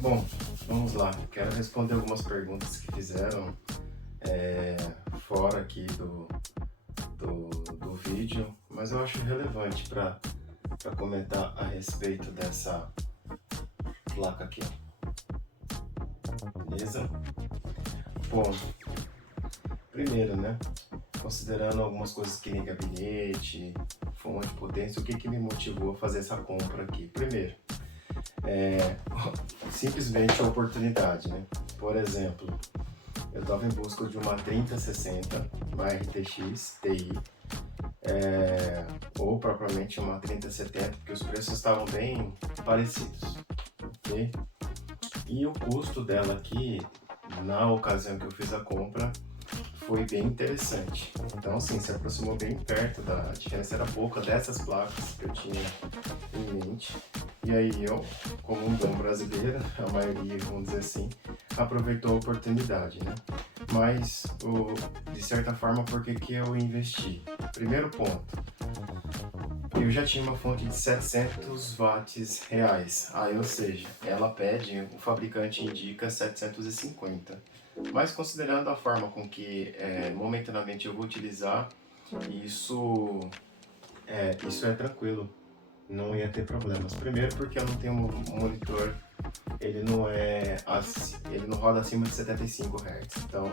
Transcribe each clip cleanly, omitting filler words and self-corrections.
Bom, vamos lá. Quero responder algumas perguntas que fizeram fora aqui do vídeo, mas eu acho relevante para comentar a respeito dessa placa aqui, beleza? Bom, primeiro, né? Considerando algumas coisas que nem gabinete, fonte, potência, o que me motivou a fazer essa compra aqui? Primeiro, simplesmente a oportunidade, né? Por exemplo, eu estava em busca de uma 3060, uma RTX Ti, ou propriamente uma 3070, porque os preços estavam bem parecidos, ok? E o custo dela aqui, na ocasião que eu fiz a compra, foi bem interessante. Então, assim, se aproximou bem perto a diferença era pouca dessas placas que eu tinha em mente. E aí eu, como um bom brasileiro, a maioria, vamos dizer assim, aproveitou a oportunidade, né? Mas, de certa forma, por que eu investi? Primeiro ponto, eu já tinha uma fonte de 700 watts reais, aí, ou seja, ela pede, o fabricante indica 750. Mas considerando a forma com que momentaneamente eu vou utilizar, isso isso é tranquilo, não ia ter problemas. Primeiro porque eu não tenho um monitor, ele não roda acima de 75 Hz, então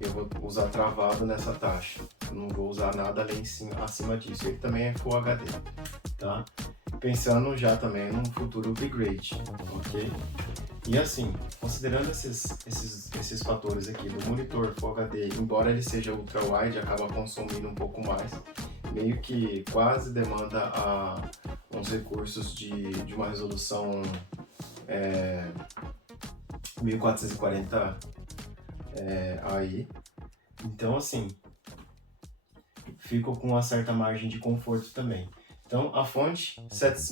eu vou usar travado nessa taxa, não vou usar nada além acima disso. Ele também é Full HD, tá? Pensando já também num futuro upgrade, ok? E assim, considerando esses fatores aqui do monitor Full HD, embora ele seja ultra wide, acaba consumindo um pouco mais, meio que quase demanda uns recursos de uma resolução 1440 aí. Então assim, fico com uma certa margem de conforto também. Então a fonte,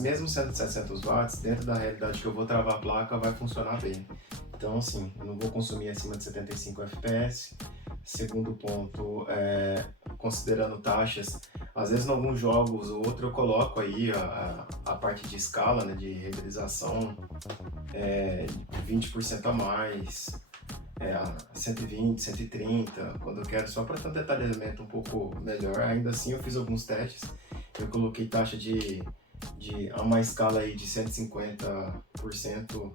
mesmo sendo de 700 watts, dentro da realidade que eu vou travar a placa, vai funcionar bem. Então assim, eu não vou consumir acima de 75 fps. Segundo ponto, considerando taxas, às vezes em alguns jogos ou outro eu coloco aí a parte de escala, né, de renderização, 20% a mais, 120, 130, quando eu quero só para ter um detalhamento um pouco melhor. Ainda assim eu fiz alguns testes, eu coloquei taxa de uma escala aí de 150%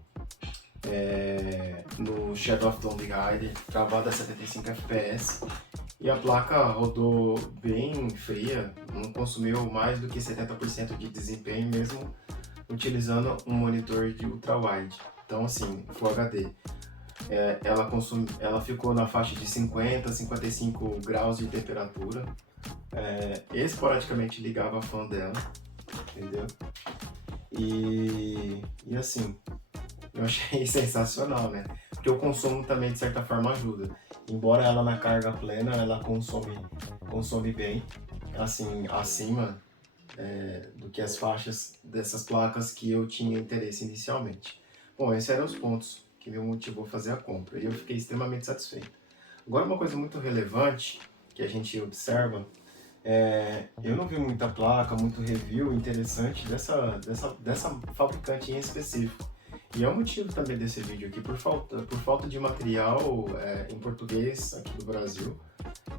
no Shadow of Tomb Raider, travada a 75 fps, e a placa rodou bem fria, não consumiu mais do que 70% de desempenho mesmo utilizando um monitor de ultra wide. Então assim, Full HD. Ela ficou na faixa de 50 a 55 graus de temperatura. Esporadicamente ligava a fan dela, entendeu? E assim, eu achei sensacional, né? Porque o consumo também de certa forma ajuda. Embora ela na carga plena, ela consome bem, assim, acima do que as faixas dessas placas que eu tinha interesse inicialmente. Bom, esses eram os pontos que me motivou a fazer a compra e eu fiquei extremamente satisfeito. Agora, uma coisa muito relevante que a gente observa, eu não vi muita placa, muito review interessante dessa fabricante em específico. E é o motivo também desse vídeo aqui, por falta de material em português aqui do Brasil,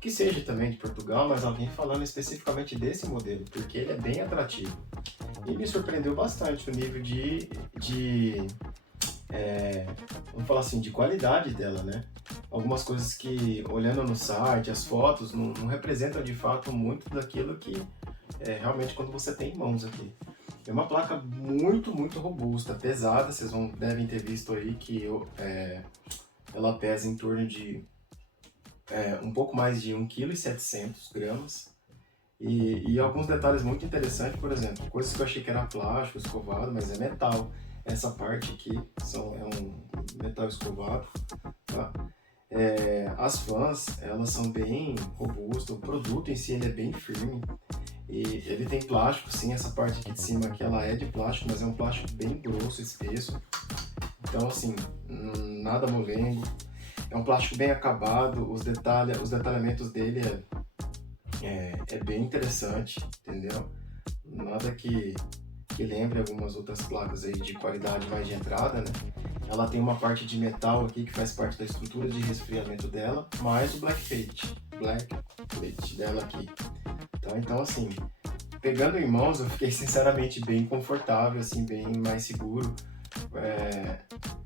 que seja também de Portugal, mas alguém falando especificamente desse modelo, porque ele é bem atrativo. E me surpreendeu bastante o nível vamos falar assim, de qualidade dela, né? Algumas coisas que, olhando no site, as fotos, não representam de fato muito daquilo que realmente quando você tem em mãos aqui. É uma placa muito, muito robusta, pesada, vocês devem ter visto aí que ela pesa em torno de um pouco mais de 1,7 kg. E alguns detalhes muito interessantes, por exemplo, coisas que eu achei que era plástico, escovado, mas é metal. Essa parte aqui é um metal escovado, tá? As fãs, elas são bem robustas, o produto em si ele é bem firme. E ele tem plástico, sim, essa parte aqui de cima aqui, ela é de plástico, mas é um plástico bem grosso, espesso. Então, assim, nada molengo. É um plástico bem acabado, os detalhamentos dele é bem interessante, entendeu? Nada que lembre algumas outras placas aí de qualidade mais de entrada, né? ela tem uma parte de metal aqui que faz parte da estrutura de resfriamento dela, mais o black plate dela aqui. Tá? Então assim, pegando em mãos eu fiquei sinceramente bem confortável, assim, bem mais seguro,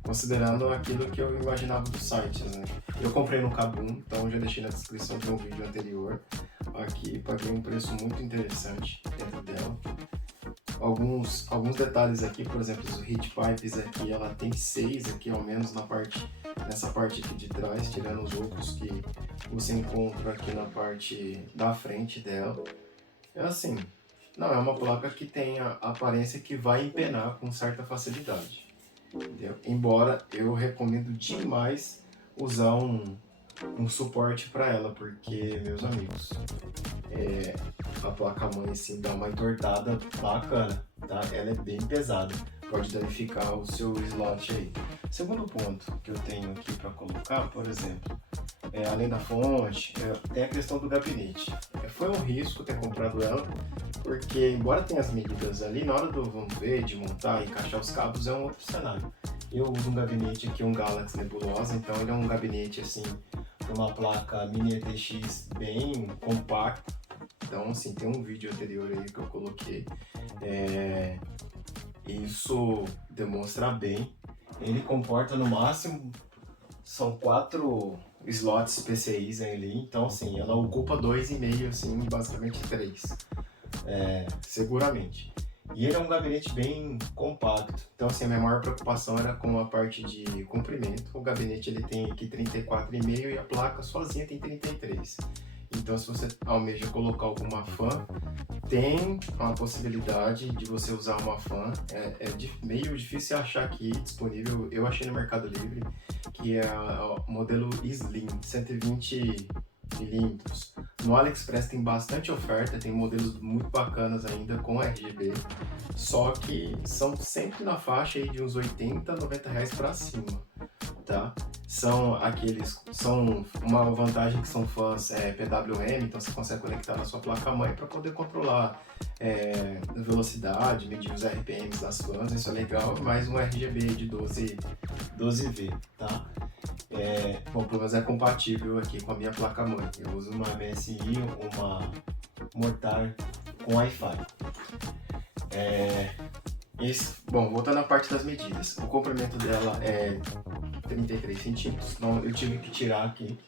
considerando aquilo que eu imaginava dos sites, né? Eu comprei no Kabum, então já deixei na descrição de um vídeo anterior. Aqui paguei um preço muito interessante dentro dela. Alguns detalhes aqui, por exemplo, os heat pipes aqui, ela tem 6 aqui ao menos nessa parte aqui de trás, tirando os outros que você encontra aqui na parte da frente dela. É assim, não é uma placa que tem a aparência que vai empenar com certa facilidade, entendeu? Embora eu recomendo demais usar um suporte para ela, porque, meus amigos, a placa-mãe assim dá uma entortada bacana, tá? Ela é bem pesada, pode danificar o seu slot aí. Segundo ponto que eu tenho aqui para colocar, por exemplo, além da fonte, tem a questão do gabinete. Foi um risco ter comprado ela, porque embora tenha as medidas ali, na hora do, vamos ver, de montar e encaixar os cabos é um outro cenário. Eu uso um gabinete aqui, um Galaxy Nebulosa, então ele é um gabinete assim, uma placa Mini ETX bem compacto. Então assim, tem um vídeo anterior aí que eu coloquei. Isso demonstra bem. Ele comporta no máximo, são 4 slots PCIs ali, então assim, ela ocupa 2,5, assim, basicamente 3, seguramente. E ele é um gabinete bem compacto, então assim, a minha maior preocupação era com a parte de comprimento. O gabinete ele tem aqui 34,5 e a placa sozinha tem 33. Então se você almeja colocar alguma fan, tem uma possibilidade de você usar uma fan. Meio difícil achar aqui disponível, eu achei no Mercado Livre, que é o modelo Slim, 120 milímetros. No AliExpress tem bastante oferta, tem modelos muito bacanas ainda com RGB, só que são sempre na faixa aí de uns 80, 90 reais para cima, tá? São uma vantagem que são fãs PWM, então você consegue conectar na sua placa-mãe para poder controlar velocidade, medir os RPMs das fãs, isso é legal, mais um RGB de 12V, tá? Bom, pelo menos é compatível aqui com a minha placa-mãe. Eu uso uma MSI, uma Mortar com Wi-Fi. Bom, voltando à parte das medidas, o comprimento dela é 33 centímetros, então eu tive que tirar aqui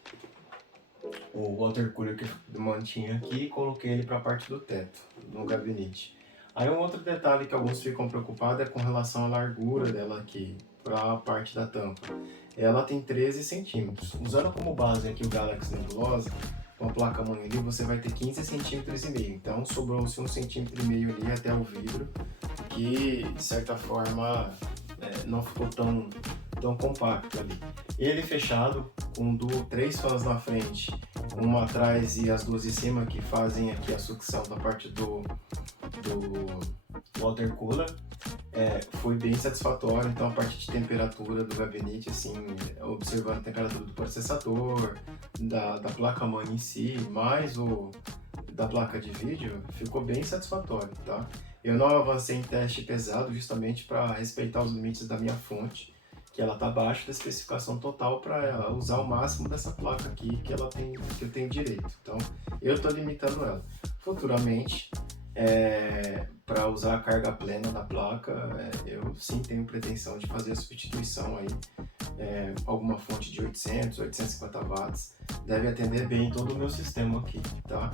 o water cooler que eu mantinha aqui e coloquei ele para a parte do teto, no gabinete. Aí um outro detalhe que alguns ficam preocupados é com relação à largura dela aqui, para a parte da tampa. Ela tem 13 centímetros. Usando como base aqui o Galaxy Nebulosa, com a placa-mãe ali, você vai ter 15 centímetros e meio. Então sobrou-se 1,5 centímetro ali até o vidro, que de certa forma não ficou tão compacto ali. Ele fechado, com 3 fãs na frente, uma atrás e as 2 em cima, que fazem aqui a sucção da parte do water cooler, foi bem satisfatório. Então a parte de temperatura do gabinete, assim, observando a temperatura do processador, da placa-mãe em si, mais da placa de vídeo, ficou bem satisfatório, tá? Eu não avancei em teste pesado justamente para respeitar os limites da minha fonte, que ela está abaixo da especificação total para usar o máximo dessa placa aqui que eu tenho direito. Então eu estou limitando ela. Futuramente, para usar a carga plena da placa, eu sim tenho pretensão de fazer a substituição aí, alguma fonte de 800, 850 watts, deve atender bem todo o meu sistema aqui, tá?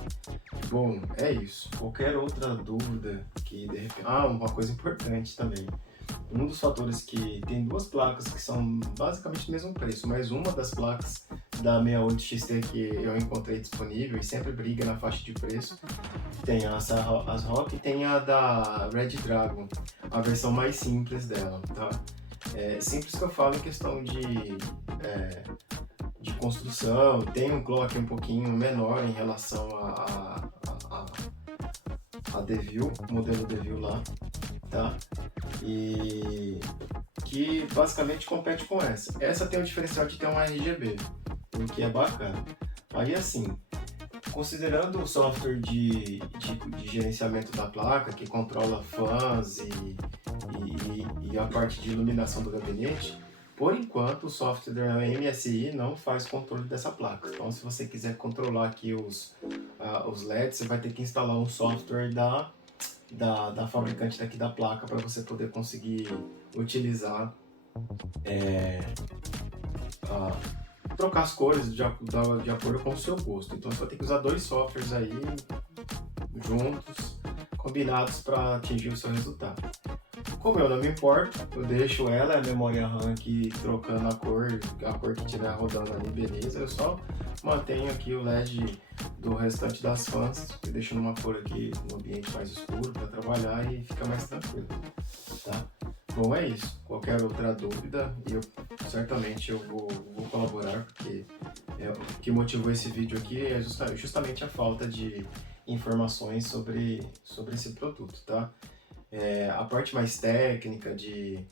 Bom, é isso. Qualquer outra dúvida que de repente... uma coisa importante também. Um dos fatores que tem 2 placas que são basicamente o mesmo preço, mas uma das placas da 68XT que eu encontrei disponível e sempre briga na faixa de preço, tem a ASRock e tem a da Red Dragon, a versão mais simples dela, tá? Simples que eu falo em questão de construção, tem um clock um pouquinho menor em relação a DeVille, o modelo DeVille lá, tá? E que basicamente compete com essa. Essa tem o diferencial de ter um RGB, o que é bacana. Aí assim, considerando o software de gerenciamento da placa, que controla fãs e a parte de iluminação do gabinete, Por enquanto, o software MSI não faz controle dessa placa. Então, se você quiser controlar aqui os LEDs, você vai ter que instalar um software da fabricante daqui da placa para você poder conseguir utilizar, trocar as cores de acordo com o seu gosto. Então, você vai ter que usar 2 softwares aí juntos, combinados para atingir o seu resultado. Como eu não me importo, eu deixo ela, a memória RAM aqui trocando a cor que estiver rodando ali, beleza. Eu só mantenho aqui o LED do restante das fãs e deixo numa cor aqui no ambiente mais escuro para trabalhar e fica mais tranquilo, tá? Bom, é isso. Qualquer outra dúvida, certamente eu vou colaborar, porque o que motivou esse vídeo aqui é justamente a falta de informações sobre esse produto, tá? A parte mais técnica de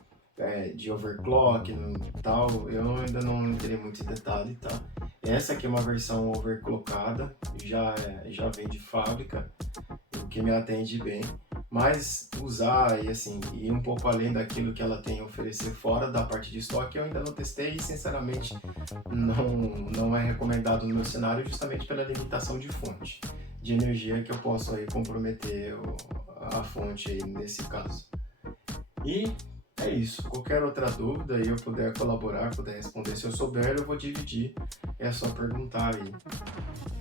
overclock e tal, eu ainda não entrei muito em detalhe, tá? Essa aqui é uma versão overclockada, já vem de fábrica, o que me atende bem, mas usar e assim, ir um pouco além daquilo que ela tem a oferecer fora da parte de estoque, eu ainda não testei e sinceramente não é recomendado no meu cenário, justamente pela limitação de fonte de energia que eu posso aí comprometer a fonte aí nesse caso. E é isso. Qualquer outra dúvida e eu puder colaborar, puder responder, se eu souber, eu vou dividir. É só perguntar aí.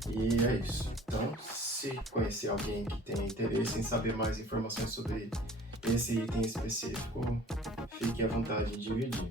E é isso. Então, se conhecer alguém que tem interesse em saber mais informações sobre esse item específico, fique à vontade de dividir.